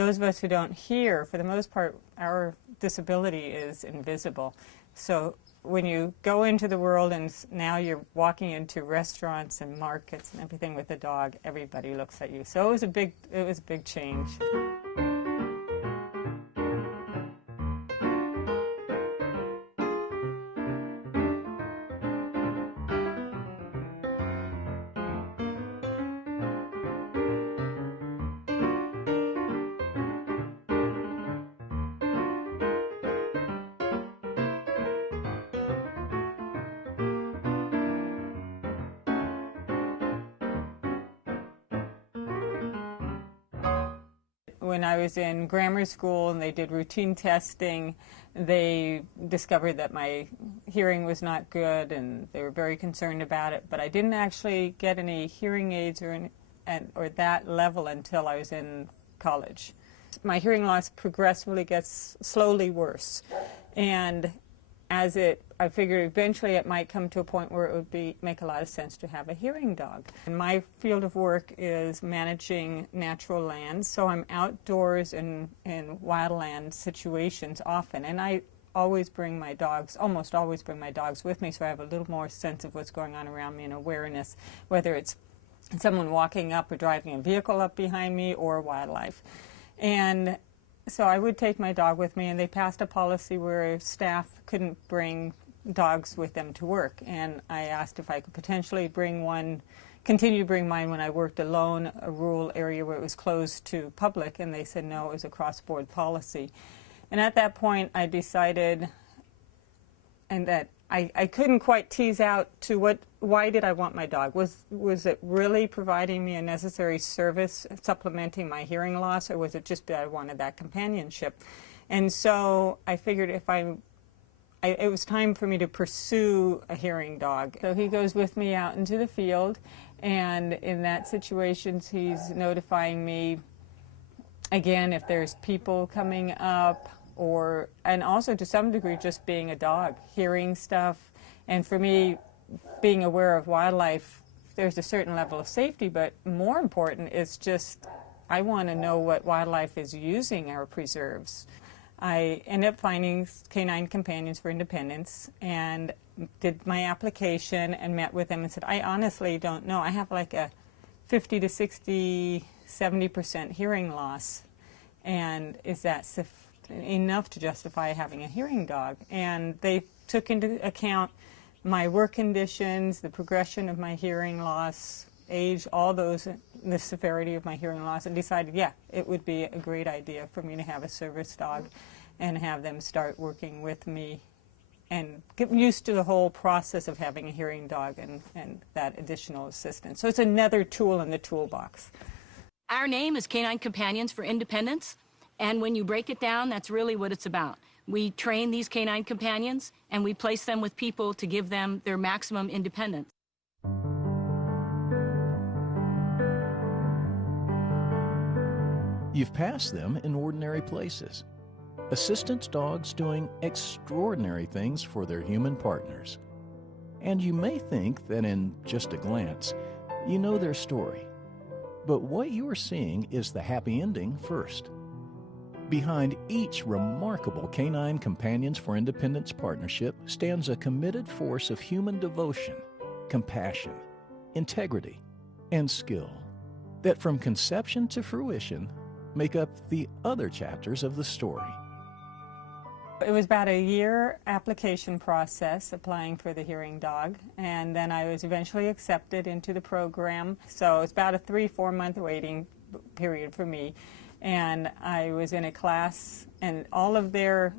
those of us who don't hear, for the most part, our disability is invisible. So when you go into the world and now you're walking into restaurants and markets and everything with a dog, everybody looks at you. So it was a big change. When I was in grammar school and they did routine testing, they discovered that my hearing was not good and they were very concerned about it, but I didn't actually get any hearing aids or that level until I was in college. My hearing loss progressively gets slowly worse, and I figured eventually it might come to a point where it would make a lot of sense to have a hearing dog. And my field of work is managing natural lands, so I'm outdoors in wildland situations often, and I almost always bring my dogs with me, so I have a little more sense of what's going on around me and awareness, whether it's someone walking up or driving a vehicle up behind me or wildlife. And so I would take my dog with me, and they passed a policy where staff couldn't bring dogs with them to work. And I asked if I could potentially continue to bring mine when I worked alone, a rural area where it was closed to public, and they said no, it was a cross-board policy. And at that point I decided, and that I couldn't quite tease out why did I want my dog? Was it really providing me a necessary service, supplementing my hearing loss, or was it just that I wanted that companionship? And so I figured it was time for me to pursue a hearing dog. So he goes with me out into the field, and in that situation he's notifying me, again, if there's people coming up, and also to some degree just being a dog, hearing stuff. And for me, being aware of wildlife, there's a certain level of safety, but more important is just I want to know what wildlife is using our preserves. I ended up finding Canine Companions for Independence and did my application and met with them and said, I honestly don't know. I have like a 50 to 60, 70% hearing loss, and is that enough to justify having a hearing dog? And they took into account my work conditions, the progression of my hearing loss, age, all those, the severity of my hearing loss, and decided, yeah, it would be a great idea for me to have a service dog and have them start working with me and get used to the whole process of having a hearing dog and that additional assistance. So it's another tool in the toolbox. Our name is Canine Companions for Independence. And when you break it down, that's really what it's about. We train these canine companions, and we place them with people to give them their maximum independence. You've passed them in ordinary places. Assistance dogs doing extraordinary things for their human partners. And you may think that in just a glance, you know their story. But what you are seeing is the happy ending first. Behind each remarkable Canine Companions for Independence partnership stands a committed force of human devotion, compassion, integrity, and skill that from conception to fruition make up the other chapters of the story. It was about a year application process applying for the hearing dog, and then I was eventually accepted into the program. So it's about a 3-4 month waiting period for me. And I was in a class, and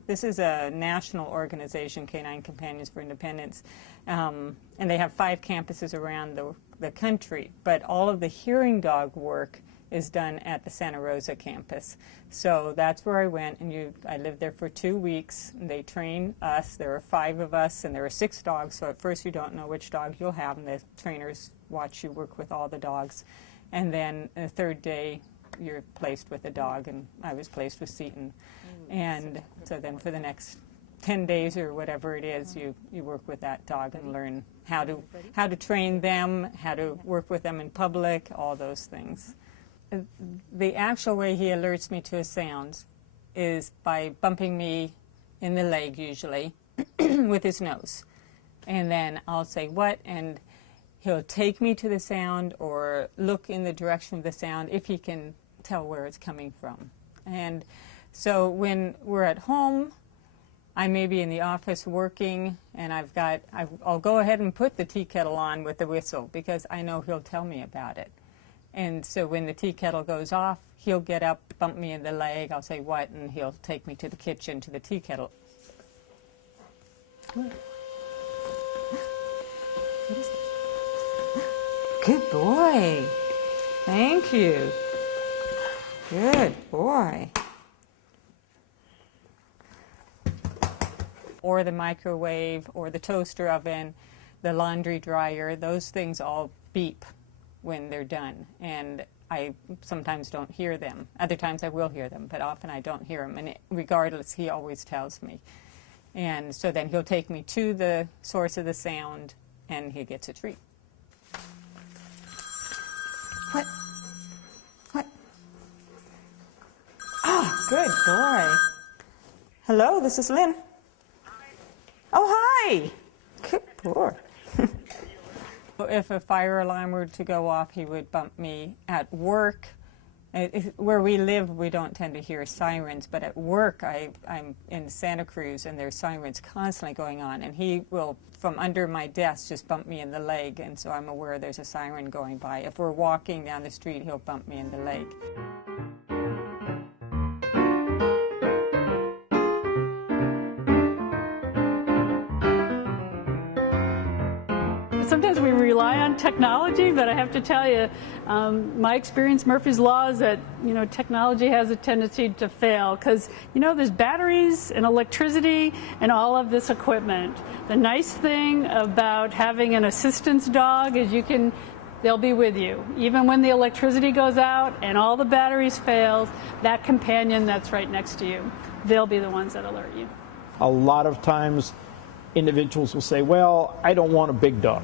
this is a national organization, Canine Companions for Independence, and they have 5 campuses around the country, but all of the hearing dog work is done at the Santa Rosa campus. So that's where I went, and I lived there for 2 weeks. They train us. There are 5 of us, and there are 6 dogs, so at first you don't know which dog you'll have, and the trainers watch you work with all the dogs. And then the 3rd day, you're placed with a dog, and I was placed with Seaton. And so then for the next 10 days or whatever it is, you work with that dog and learn how to train them, how to work with them in public, all those things. the actual way he alerts me to a sound is by bumping me in the leg, usually, with his nose. And then I'll say, what? And he'll take me to the sound or look in the direction of the sound if he can tell where it's coming from. And so when we're at home, I may be in the office working, and I'll go ahead and put the tea kettle on with the whistle because I know he'll tell me about it. And so when the tea kettle goes off, he'll get up, bump me in the leg, I'll say, what? And he'll take me to the kitchen, to the tea kettle. What is it? Good boy. Thank you. Good boy. Or the microwave, or the toaster oven, the laundry dryer, those things all beep when they're done. And I sometimes don't hear them. Other times I will hear them, but often I don't hear them. And regardless, he always tells me. And so then he'll take me to the source of the sound, and he gets a treat. What? What? Oh, good boy. Hello, this is Lynn. Oh, hi. Good boy. If a fire alarm were to go off, he would bump me at work. Where we live, we don't tend to hear sirens, but at work, I'm in Santa Cruz, and there's sirens constantly going on, and he will, from under my desk, just bump me in the leg, and so I'm aware there's a siren going by. If we're walking down the street, he'll bump me in the leg. Sometimes we rely on technology, but I have to tell you, my experience, Murphy's Law, is that, technology has a tendency to fail because, there's batteries and electricity and all of this equipment. The nice thing about having an assistance dog is they'll be with you. Even when the electricity goes out and all the batteries fail, that companion that's right next to you, they'll be the ones that alert you. A lot of times individuals will say, well, I don't want a big dog.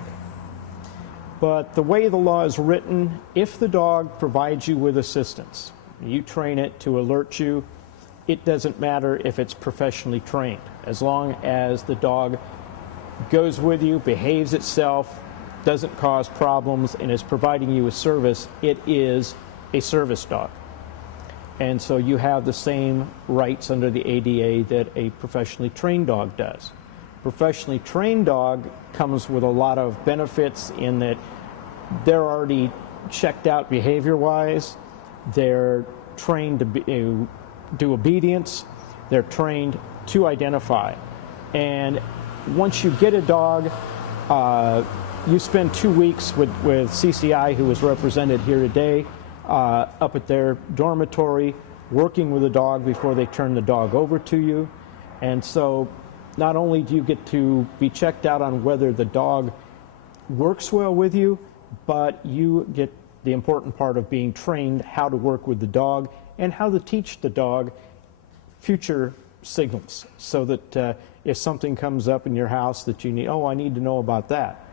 But the way the law is written, if the dog provides you with assistance, you train it to alert you, it doesn't matter if it's professionally trained. As long as the dog goes with you, behaves itself, doesn't cause problems, and is providing you a service, it is a service dog. And so you have the same rights under the ADA that a professionally trained dog does. Professionally trained dog comes with a lot of benefits in that they're already checked out behavior-wise, they're trained to do obedience, they're trained to identify. And once you get a dog, you spend 2 weeks with CCI, who is represented here today, up at their dormitory, working with the dog before they turn the dog over to you. And so not only do you get to be checked out on whether the dog works well with you, but you get the important part of being trained how to work with the dog and how to teach the dog future signals, so that if something comes up in your house that you need, I need to know about that.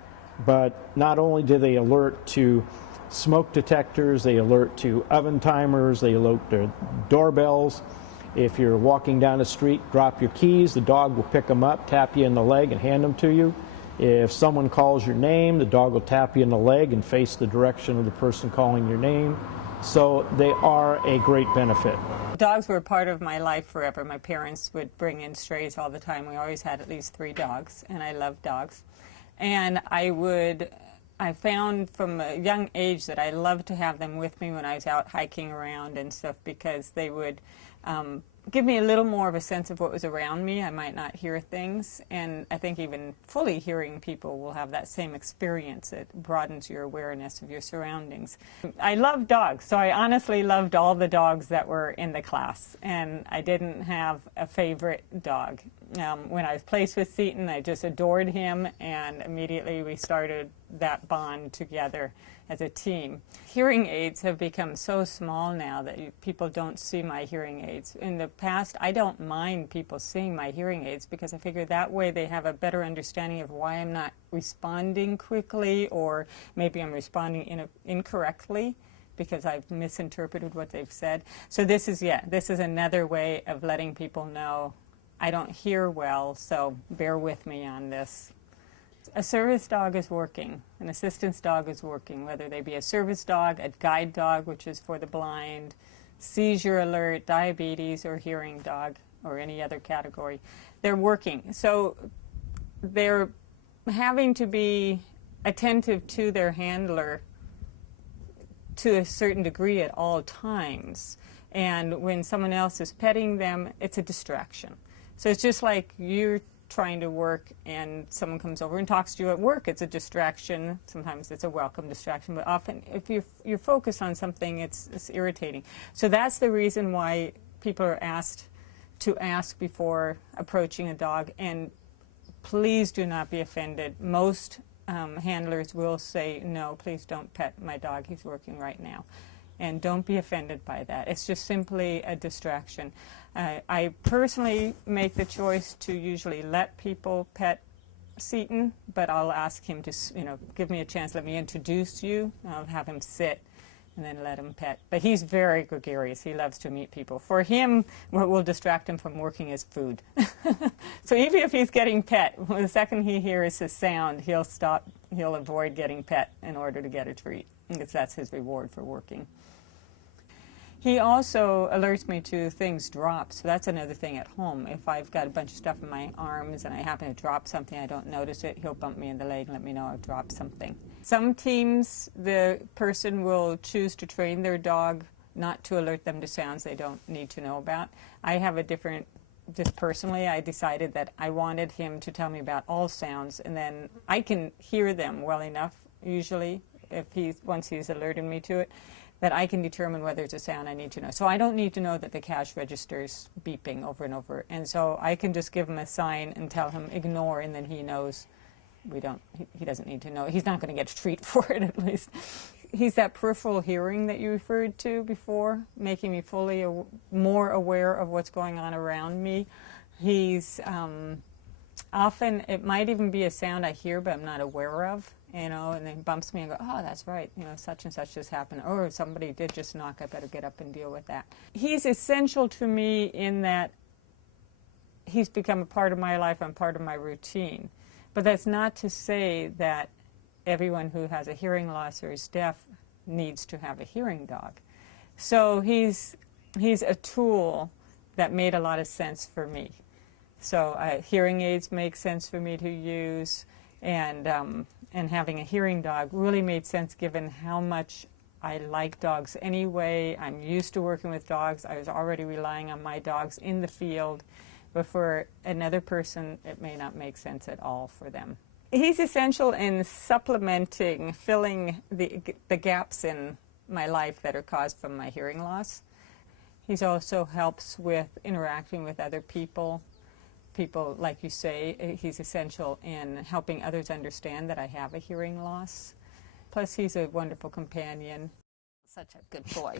But not only do they alert to smoke detectors, they alert to oven timers, they alert to doorbells. If you're walking down the street, drop your keys, the dog will pick them up, tap you in the leg, and hand them to you. If someone calls your name, the dog will tap you in the leg and face the direction of the person calling your name. So they are a great benefit. Dogs were part of my life forever. My parents would bring in strays all the time. We always had at least 3 dogs, and I love dogs. And I found from a young age that I loved to have them with me when I was out hiking around and stuff, because they would give me a little more of a sense of what was around me. I might not hear things, and I think even fully hearing people will have that same experience. It broadens your awareness of your surroundings. I love dogs, so I honestly loved all the dogs that were in the class, and I didn't have a favorite dog. When I was placed with Seaton, I just adored him, and immediately we started that bond together as a team. Hearing aids have become so small now that people don't see my hearing aids. In the past, I don't mind people seeing my hearing aids because I figure that way they have a better understanding of why I'm not responding quickly, or maybe I'm responding incorrectly because I've misinterpreted what they've said. So this is another way of letting people know I don't hear well, so bear with me on this. A service dog is working. An assistance dog is working, whether they be a service dog, a guide dog, which is for the blind, seizure alert, diabetes, or hearing dog, or any other category. They're working. So they're having to be attentive to their handler to a certain degree at all times. And when someone else is petting them, it's a distraction. So it's just like you're trying to work and someone comes over and talks to you at work. It's a distraction. Sometimes it's a welcome distraction, but often if you're focused on something, it's irritating. So that's the reason why people are asked to ask before approaching a dog. And please do not be offended. Most handlers will say, no, please don't pet my dog. He's working right now. And don't be offended by that. It's just simply a distraction. I personally make the choice to usually let people pet Seaton, but I'll ask him to, give me a chance, let me introduce you. I'll have him sit and then let him pet. But he's very gregarious. He loves to meet people. For him, what will distract him from working is food. So even if he's getting pet, the second he hears his sound, he'll stop, he'll avoid getting pet in order to get a treat, because that's his reward for working. He also alerts me to things drop, so that's another thing at home. If I've got a bunch of stuff in my arms and I happen to drop something, I don't notice it, he'll bump me in the leg and let me know I've dropped something. Some teams, the person will choose to train their dog not to alert them to sounds they don't need to know about. I have a different, just personally, I decided that I wanted him to tell me about all sounds, and then I can hear them well enough, usually, if once he's alerted me to it, that I can determine whether it's a sound I need to know. So I don't need to know that the cash register's beeping over and over. And so I can just give him a sign and tell him ignore, and then he knows he doesn't need to know. He's not going to get a treat for it, at least. He's that peripheral hearing that you referred to before, making me fully more aware of what's going on around me. He's often, it might even be a sound I hear but I'm not aware of. And then bumps me and go, oh, that's right, such and such just happened. Or somebody did just knock, I better get up and deal with that. He's essential to me in that he's become a part of my life and part of my routine. But that's not to say that everyone who has a hearing loss or is deaf needs to have a hearing dog. So he's a tool that made a lot of sense for me. So hearing aids make sense for me to use, and having a hearing dog really made sense given how much I like dogs anyway. I'm used to working with dogs. I was already relying on my dogs in the field, but for another person, it may not make sense at all for them. He's essential in supplementing, filling the gaps in my life that are caused from my hearing loss. He also helps with interacting with other people. People, like you say, he's essential in helping others understand that I have a hearing loss. Plus, he's a wonderful companion. Such a good boy.